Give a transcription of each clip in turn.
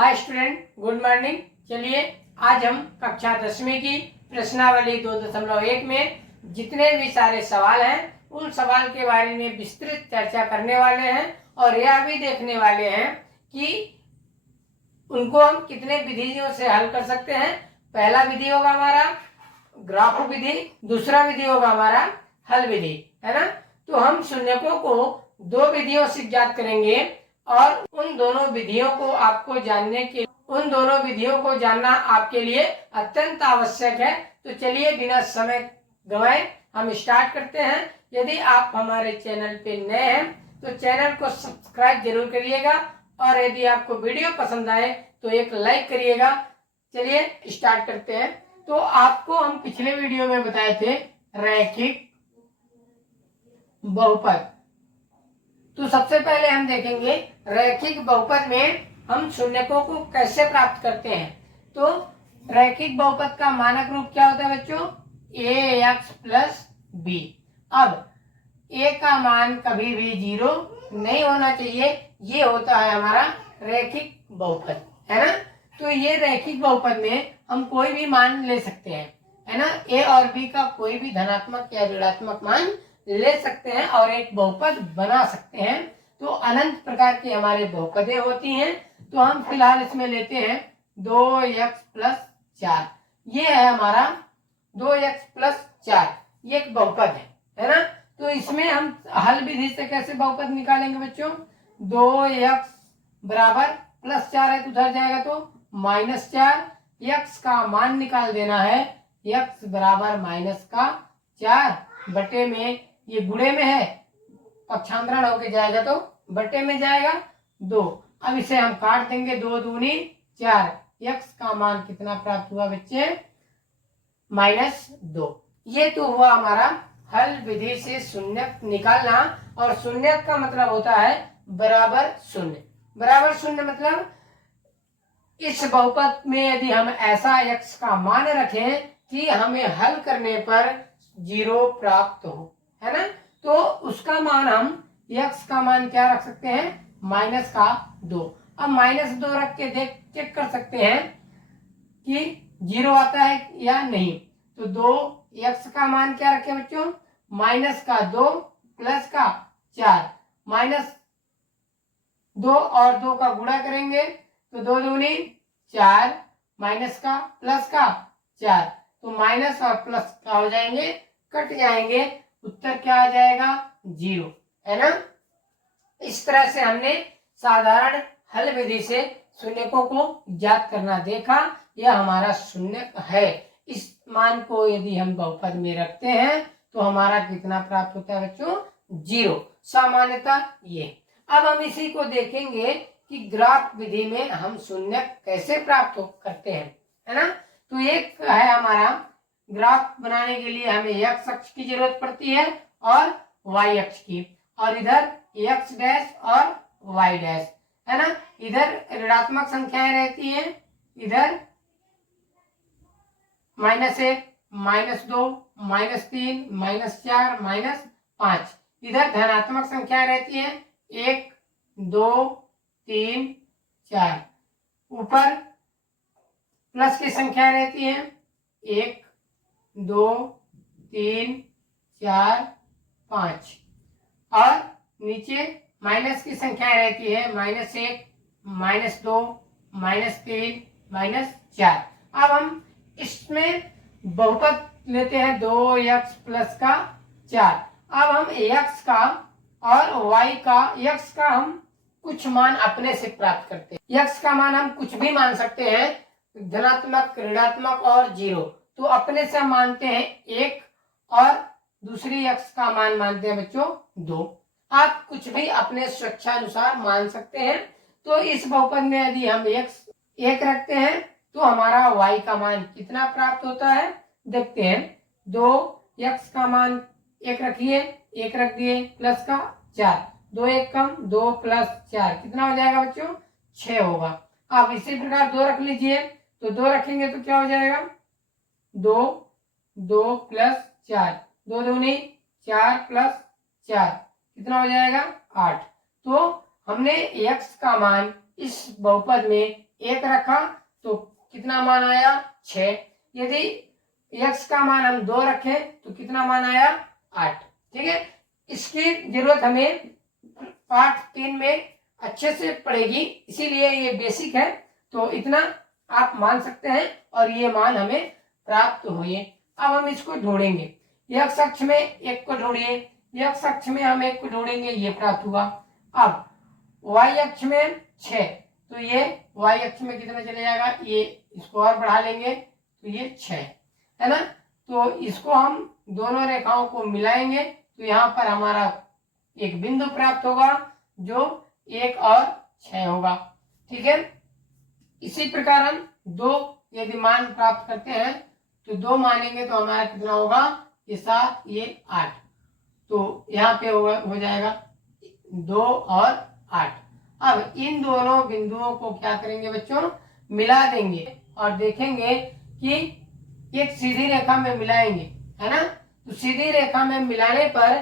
Hi student, good morning. चलिए आज हम कक्षा 10वीं की प्रश्नावली 2.1 में जितने भी सारे सवाल हैं उन सवाल के बारे में विस्तृत चर्चा करने वाले हैं और यह भी देखने वाले हैं कि उनको हम कितने विधियों से हल कर सकते हैं। पहला विधि होगा हमारा ग्राफ विधि, दूसरा विधि होगा हमारा हल विधि, है ना। तो हम शून्यकों को दो विधियों से ज्ञात करेंगे और उन दोनों विधियों को जानना आपके लिए अत्यंत आवश्यक है। तो चलिए बिना समय गंवाए हम स्टार्ट करते हैं। यदि आप हमारे चैनल पे नए हैं तो चैनल को सब्सक्राइब जरूर करिएगा और यदि आपको वीडियो पसंद आए तो एक लाइक करिएगा। चलिए स्टार्ट करते हैं। तो आपको हम पिछले वीडियो में बताए थे रैखिक बहुपद। तो सबसे पहले हम देखेंगे रैखिक बहुपद में हम शून्यकों को कैसे प्राप्त करते हैं। तो रैखिक बहुपद का मानक रूप क्या होता है बच्चों? ax plus B. अब a का मान कभी भी 0 नहीं होना चाहिए, ये होता है हमारा रैखिक बहुपद, है ना। तो ये रैखिक बहुपद में हम कोई भी मान ले सकते हैं, है ना। a और b का कोई भी धनात्मक या ऋणात्मक मान ले सकते हैं और एक बहुपद बना सकते हैं। तो अनंत प्रकार की हमारे बहुपदें होती हैं। तो हम फिलहाल इसमें लेते हैं 2x प्लस 4। ये है हमारा 2x प्लस 4, ये एक बहुपद है ना। तो इसमें हम हल विधि से कैसे बहुपद निकालेंगे बच्चों? 2x बराबर प्लस 4 है तो उधर जाएगा तो माइनस 4। x का मान निकाल देना है, x बराबर माइनस का 4 बटे में, ये गुणे में है, पक्षांतरण होके जाएगा तो बटे में जाएगा 2। अब इसे हम काट देंगे, 2 दूनी 4। x का मान कितना प्राप्त हुआ बच्चे? -2। ये तो हुआ हमारा हल विधि से शून्यक निकालना। और शून्यक का मतलब होता है बराबर शून्य। बराबर शून्य मतलब इस बहुपद में यदि हम ऐसा x का मान रखें कि हमें हल करने पर 0 प्राप्त हो, है ना। तो उसका मान हम x का मान क्या रख सकते हैं? -2। अब -2 रख के चेक कर सकते हैं कि 0 आता है या नहीं। तो 2x का मान क्या रखे बच्चों? -2 प्लस का 4, -2 और 2 का गुणा करेंगे तो 2 दूनी 4, माइनस का प्लस का 4, तो माइनस और प्लस क्या हो जाएंगे? कट जाएंगे। उत्तर क्या आ जाएगा? 0, है ना। इस तरह से हमने साधारण हल विधि से शून्यकों को ज्ञात करना देखा। यह हमारा शून्यक है। इस मान को यदि हम बहुपद में रखते हैं तो हमारा कितना प्राप्त होता है बच्चों? 0। सामान्यतः ये। अब हम इसी को देखेंगे कि ग्राफ विधि में हम शून्यक कैसे प्राप्त करते हैं, है ना। तो एक है हमारा ग्राफ बनाने के लिए हमें x अक्ष की जरूरत पड़ती है और y अक्ष की, और इधर x डैश और y डैश, है ना। इधर ऋणात्मक संख्याएं रहती हैं, इधर -1, -2, -3, -4, -5। इधर धनात्मक संख्याएं रहती हैं 1, 2, 3, 4। ऊपर प्लस की संख्या रहती है 1, 2, 3, 4, 5। और नीचे माइनस की संख्या रहती है -1, -2, -3, -4। अब हम इसमें बहुपद लेते हैं 2x प्लस का 4। अब हम x का और y का, x का हम कुछ मान अपने से प्राप्त करते हैं। x का मान हम कुछ भी मान सकते हैं, धनात्मक, ऋणात्मक और 0। तो अपने से हम मानते हैं 1 और दूसरी x का मान मानते हैं बच्चों 2। आप कुछ भी अपने स्वेच्छानुसार मान सकते हैं। तो इस बहुपद में यदि हम x 1 रखते हैं तो हमारा y का मान कितना प्राप्त होता है देखते हैं। 2x का मान 1 रखिए, 1 रख दिए, प्लस का 4, 2 1 कम, 2 प्लस 4 कितना हो जाएगा बच्चों? 6 होगा। अब इसी प्रकार 2 रख लीजिए, तो 2 रखेंगे तो क्या हो जाएगा? 2, 2 प्लस 4, 2 दूनी 4 प्लस 4 कितना हो जाएगा? 8। तो हमने x का मान इस बहुपद में 1 रखा तो कितना मान आया 6। यदि x का मान हम 2 रखें तो कितना मान आया 8। ठीक है, इसकी जरूरत हमें पार्ट 3 में अच्छे से पड़ेगी, इसीलिए ये बेसिक है, तो इतना आप मान सकते हैं और ये मान हमें प्राप्त हुए। अब हम इसको ढूंढेंगे, x अक्ष में 1 को ढूंढिए, x अक्ष में हम 1 को ढूंढेंगे, ये प्राप्त हुआ। अब y अक्ष में 6, तो ये y अक्ष में कितना चले जाएगा, ये इसको और बढ़ा लेंगे तो ये 6 है ना। तो इसको हम दोनों रेखाओं को मिलाएंगे तो यहाँ पर हमारा एक बिंदु प्राप्त होगा जो 1 और 6 होगा। ठीक है, इसी प्रकार हम 2 यदि मान प्राप्त करते हैं तो 2 मानेंगे तो हमारा कितना होगा, ये 7 ये 8, तो यहाँ पे हो जाएगा 2 और 8। अब इन दोनों बिंदुओं को क्या करेंगे बच्चों, मिला देंगे और देखेंगे कि एक सीधी रेखा में मिलाएंगे, है ना। तो सीधी रेखा में मिलाने पर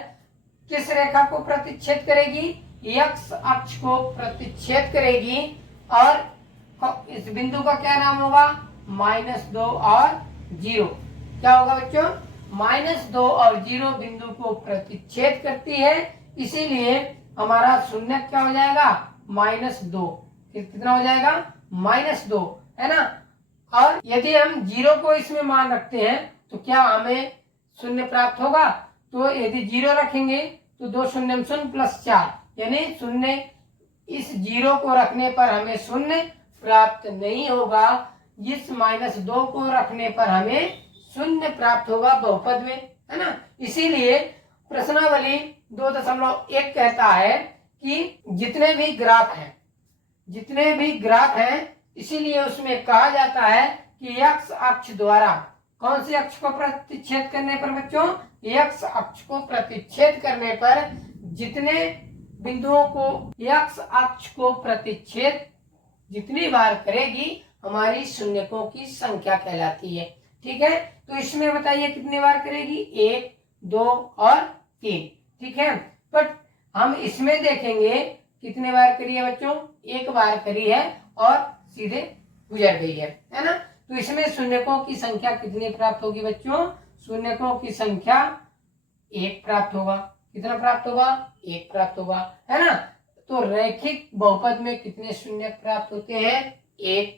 किस रेखा को प्रतिच्छेद करेगी, x अक्ष को प्रतिच्छेद करेगी और इस बिंदु का क्या नाम होगा, -2 और 0। क्या होगा बच्चों, -2 और 0 बिंदु को प्रतिच्छेद करती है, इसीलिए हमारा शून्य क्या हो जाएगा, -2। फिर कितना हो जाएगा, -2, है ना। और यदि हम 0 को इसमें मान रखते हैं तो क्या हमें शून्य प्राप्त होगा, तो यदि 0 रखेंगे तो 2 शून्य 0 प्लस 4 यानी शून्य, इस 0 को रखने पर हमें शून्य प्राप्त नहीं होगा, इस -2 को रखने पर हमें शून्य प्राप्त होगा बहुपद में, है ना। इसीलिए प्रश्नावली 2.1 कहता है कि जितने भी ग्राफ हैं, इसीलिए उसमें कहा जाता है कि x अक्ष द्वारा, कौन सी अक्ष को प्रतिच्छेद करने पर बच्चों, x अक्ष को प्रतिच्छेद करने पर जितने बिंदुओं को x अक्ष को प्रतिच्छेद जितनी बार करेगी हमारी शून्यकों की संख्या कहलाती है। ठीक है, तो इसमें बताइए कितनी बार करेगी, 1, 2 और 3। ठीक है, बट हम इसमें देखेंगे कितने बार करी है बच्चों, 1 बार करी है और सीधे गुजर गई है ना। तो इसमें शून्यकों की संख्या कितनी प्राप्त होगी बच्चों, शून्यकों की संख्या 1 प्राप्त होगा। कितना प्राप्त होगा, 1 प्राप्त होगा, है ना। तो रैखिक बहुपद में कितने शून्य प्राप्त होते हैं, 1।